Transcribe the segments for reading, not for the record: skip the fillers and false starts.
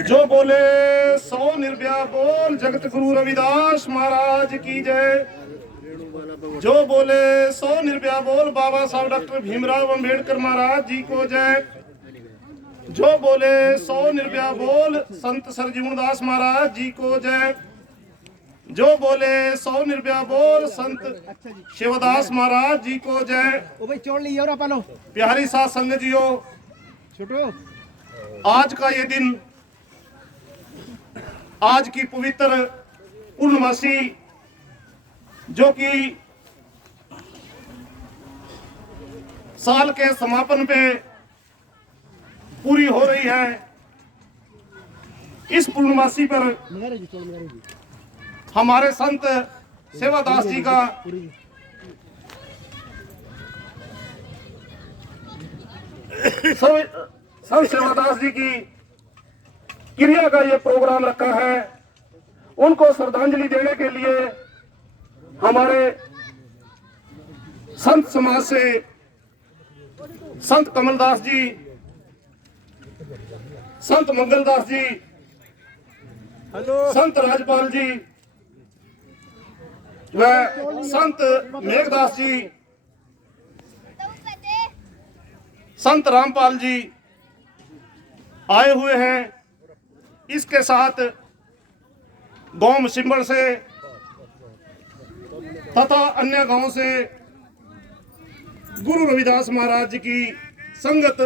जो बोले सो निर्भया बोल, जगत गुरु रविदास महाराज की जय। जो बोले सो निर्भया बोल, बाबा साहब डॉक्टर भीमराव अंबेडकर महाराज जी को जय। जो बोले सो निर्भया बोल, संत सरजीवन दास महाराज जी को जय। जो बोले सो निर्भया बोल, संत शिवदास महाराज जी को जय। प्यारी साथ संगत जीओ, आज का ये दिन, आज की पवित्र पूर्णमासी जो कि साल के समापन पे पूरी हो रही है, इस पूर्णमासी पर हमारे संत सेवादास जी का संत सेवादास जी की क्रिया का ये प्रोग्राम रखा है। उनको श्रद्धांजलि देने के लिए हमारे संत समाज से संत कमलदास जी, संत मंगलदास जी, संत राजपाल जी व संत मेघदास जी, संत रामपाल जी आए हुए हैं। इसके साथ गांव सिंबड़ से तथा अन्य गांवों से गुरु रविदास महाराज जी की संगत,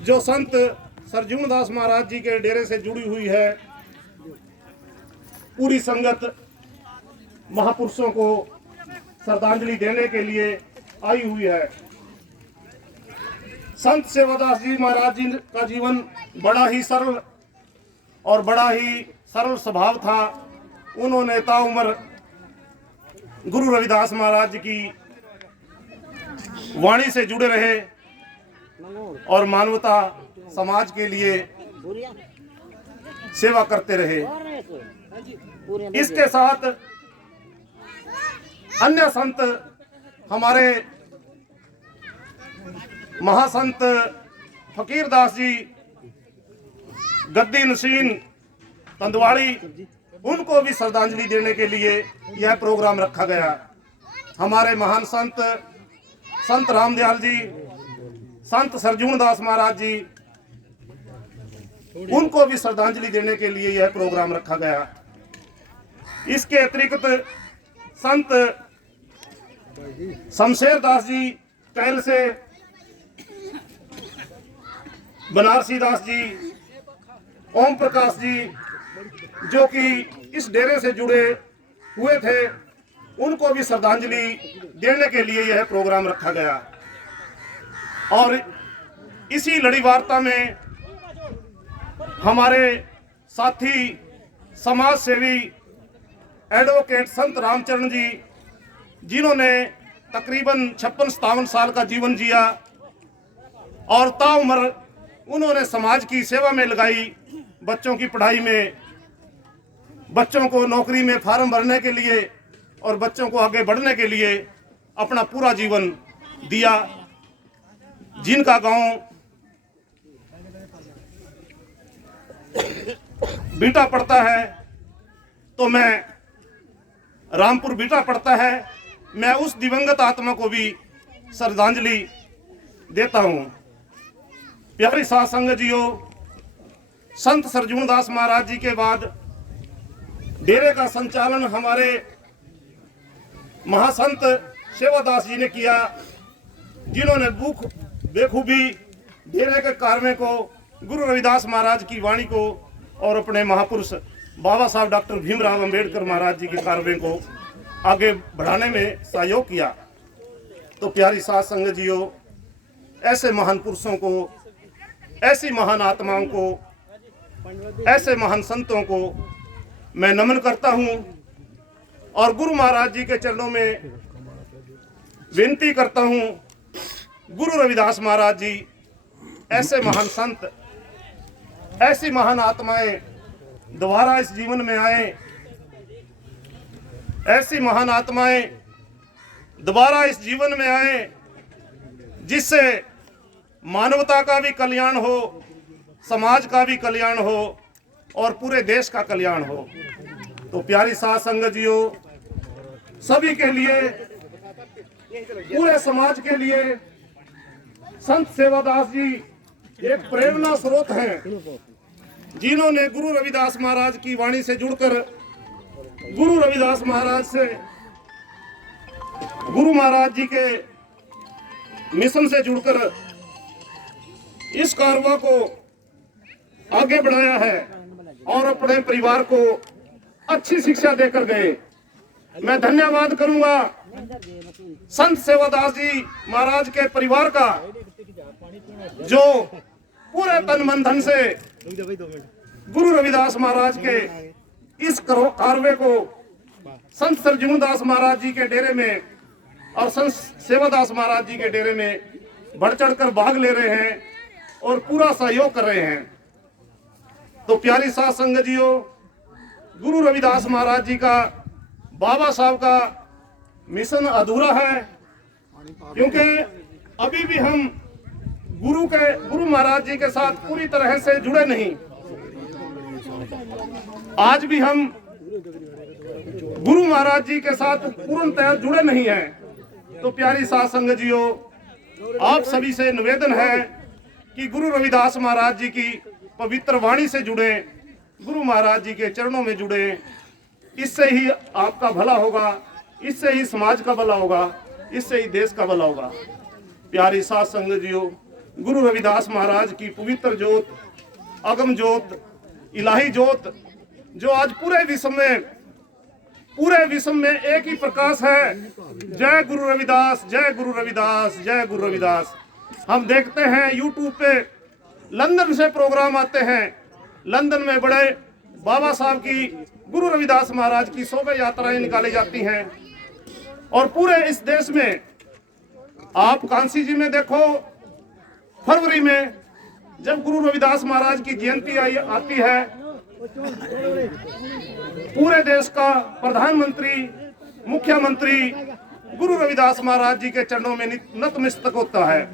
जो संत सरजून दास महाराज जी के डेरे से जुड़ी हुई है, पूरी संगत महापुरुषों को श्रद्धांजलि देने के लिए आई हुई है। संत सेवादास जी महाराज जी का जीवन बड़ा ही सरल और बड़ा ही सरल स्वभाव था। उन्होंने ताउम्र गुरु रविदास महाराज जी की वाणी से जुड़े रहे और मानवता समाज के लिए सेवा करते रहे। इसके साथ अन्य संत, हमारे महासंत फकीर दास जी, गद्दी नसीन तंदवाड़ी, उनको भी श्रद्धांजलि देने के लिए यह प्रोग्राम रखा गया। हमारे महान संत संत रामदयाल जी, संत सरजून दास महाराज जी, उनको भी श्रद्धांजलि देने के लिए यह प्रोग्राम रखा गया। इसके अतिरिक्त संत शमशेर दास जी कैल से, बनारसी दास जी, ओम प्रकाश जी, जो कि इस डेरे से जुड़े हुए थे, उनको भी श्रद्धांजलि देने के लिए यह प्रोग्राम रखा गया। और इसी लड़ी वार्ता में हमारे साथी समाज सेवी एडवोकेट संत रामचरण जी, जिन्होंने तकरीबन 56-57 साल का जीवन जिया और ताउम्र उन्होंने समाज की सेवा में लगाई, बच्चों की पढ़ाई में, बच्चों को नौकरी में फार्म भरने के लिए और बच्चों को आगे बढ़ने के लिए अपना पूरा जीवन दिया। जिनका गांव बीटा पड़ता है, तो मैं रामपुर बीटा पड़ता है, मैं उस दिवंगत आत्मा को भी श्रद्धांजलि देता हूं। प्यारी साथ संगत जीओ, संत सरजून दास महाराज जी के बाद डेरे का संचालन हमारे महासंत सेवादास जी ने किया, जिन्होंने बेखूबी डेरे के कार्य को, गुरु रविदास महाराज की वाणी को और अपने महापुरुष बाबा साहब डॉक्टर भीमराव अंबेडकर महाराज जी के कार्य को आगे बढ़ाने में सहयोग किया। तो प्यारी साथ संगत जीओ, ऐसे महान पुरुषों को, ऐसी महान आत्माओं को, ऐसे महान संतों को मैं नमन करता हूं और गुरु महाराज जी के चरणों में विनती करता हूं। गुरु रविदास महाराज जी ऐसे महान संत, ऐसी महान आत्माएं दोबारा इस जीवन में आए, ऐसी महान आत्माएं दोबारा इस जीवन में आए, जिससे मानवता का भी कल्याण हो समाज का भी कल्याण हो और पूरे देश का कल्याण हो। तो प्यारी साध संगत जियो, सभी के लिए, पूरे समाज के लिए संत सेवादास जी एक प्रेरणा स्रोत हैं, जिन्होंने गुरु रविदास महाराज की वाणी से जुड़कर, गुरु रविदास महाराज से, गुरु महाराज जी के मिशन से जुड़कर इस कारवा को आगे बढ़ाया है और अपने परिवार को अच्छी शिक्षा देकर गए। मैं धन्यवाद करूंगा संत सेवादास जी महाराज के परिवार का, जो पूरे तन मन धन से गुरु रविदास महाराज के इस कारवे को संत सरजुन दास महाराज जी के डेरे में और संत सेवादास महाराज जी के डेरे में बढ़ चढ़कर भाग ले रहे हैं और पूरा सहयोग कर रहे हैं। तो प्यारी साध संगत जियो, गुरु रविदास महाराज जी का, बाबा साहब का मिशन अधूरा है, क्योंकि अभी भी हम गुरु महाराज जी के साथ पूरी तरह से जुड़े नहीं। आज भी हम गुरु महाराज जी के साथ पूर्णतः जुड़े नहीं हैं। तो प्यारी साध संगत जियो, आप सभी से निवेदन है कि गुरु रविदास महाराज जी की पवित्र वाणी से जुड़े, गुरु महाराज जी के चरणों में जुड़े। इससे ही आपका भला होगा, इससे ही समाज का भला होगा, इससे ही देश का भला होगा। प्यारी साध संगत जियो, गुरु रविदास महाराज की पवित्र ज्योत, अगम ज्योत, इलाही ज्योत, जो आज पूरे विश्व में एक ही प्रकाश है। जय गुरु रविदास, जय गुरु रविदास, जय गुरु रविदास। हम देखते हैं यूट्यूब पे लंदन से प्रोग्राम आते हैं, लंदन में बड़े बाबा साहब की, गुरु रविदास महाराज की शोभा यात्राएं निकाली जाती हैं। और पूरे इस देश में आप कांसी जी में देखो, फरवरी में जब गुरु रविदास महाराज की जयंती आती है, पूरे देश का प्रधानमंत्री, मुख्यमंत्री गुरु रविदास महाराज जी के चरणों में नतमस्तक होता है।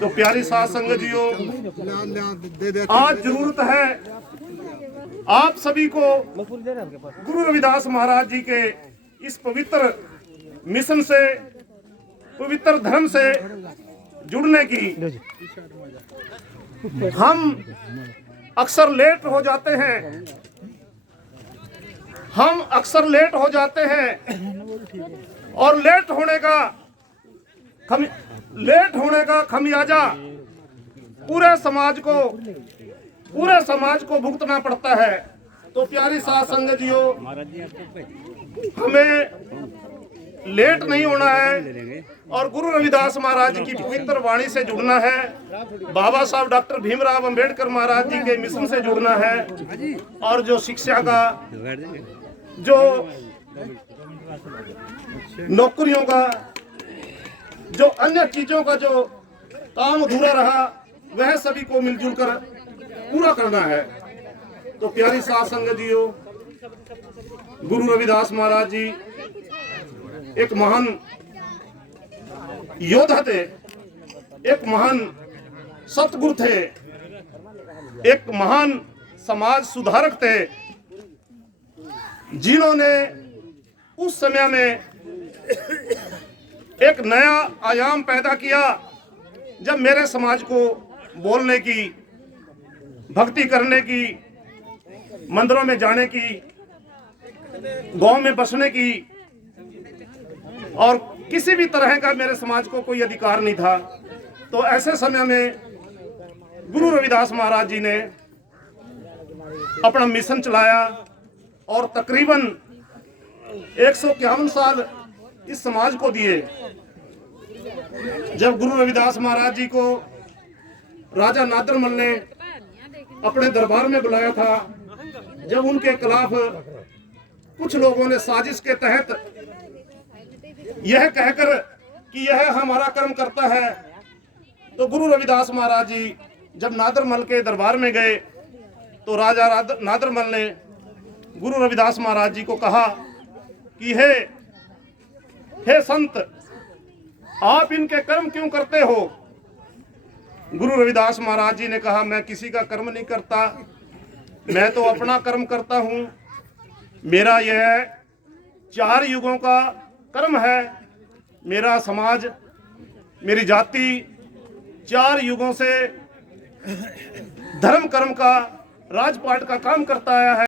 तो प्यारी साध संगत जियो, आज जरूरत है आप सभी को गुरु रविदास महाराज जी के इस पवित्र मिशन से, पवित्र धर्म से जुड़ने की। हम अक्सर लेट हो जाते हैं, हम अक्सर लेट हो जाते हैं और लेट होने का खमियाजा पूरे समाज को भुगतना पड़ता है। तो प्यारी साध संगत जियो, हमें लेट नहीं होना है और गुरु रविदास महाराज की पवित्र वाणी से जुड़ना है। बाबा साहब डॉक्टर भीमराव अंबेडकर महाराज जी के मिशन से जुड़ना है। और जो शिक्षा का, जो नौकरियों का, जो अन्य चीजों का जो काम अधूरा रहा, वह सभी को मिलजुल कर पूरा करना है। तो प्यारी साध संगत जियो, गुरु रविदास महाराज जी एक महान योद्धा थे, एक महान सतगुरु थे, एक महान समाज सुधारक थे, जिन्होंने उस समय में एक नया आयाम पैदा किया, जब मेरे समाज को बोलने की, भक्ति करने की, मंदिरों में जाने की, गांव में बसने की और किसी भी तरह का मेरे समाज को कोई अधिकार नहीं था। तो ऐसे समय में गुरु रविदास महाराज जी ने अपना मिशन चलाया और तकरीबन 151 साल इस समाज को दिए। जब गुरु रविदास महाराज जी को राजा नादरमल ने अपने दरबार में बुलाया था, जब उनके खिलाफ कुछ लोगों ने साजिश के तहत यह कहकर कि यह हमारा कर्म करता है, तो गुरु रविदास महाराज जी जब नादरमल के दरबार में गए तो राजा नादरमल ने गुरु रविदास महाराज जी को कहा कि हे संत, आप इनके कर्म क्यों करते हो? गुरु रविदास महाराज जी ने कहा, मैं किसी का कर्म नहीं करता, मैं तो अपना कर्म करता हूँ। मेरा यह 4 युगों का कर्म है। मेरा समाज, मेरी जाति 4 युगों से धर्म कर्म का, राजपाट का काम करता आया है।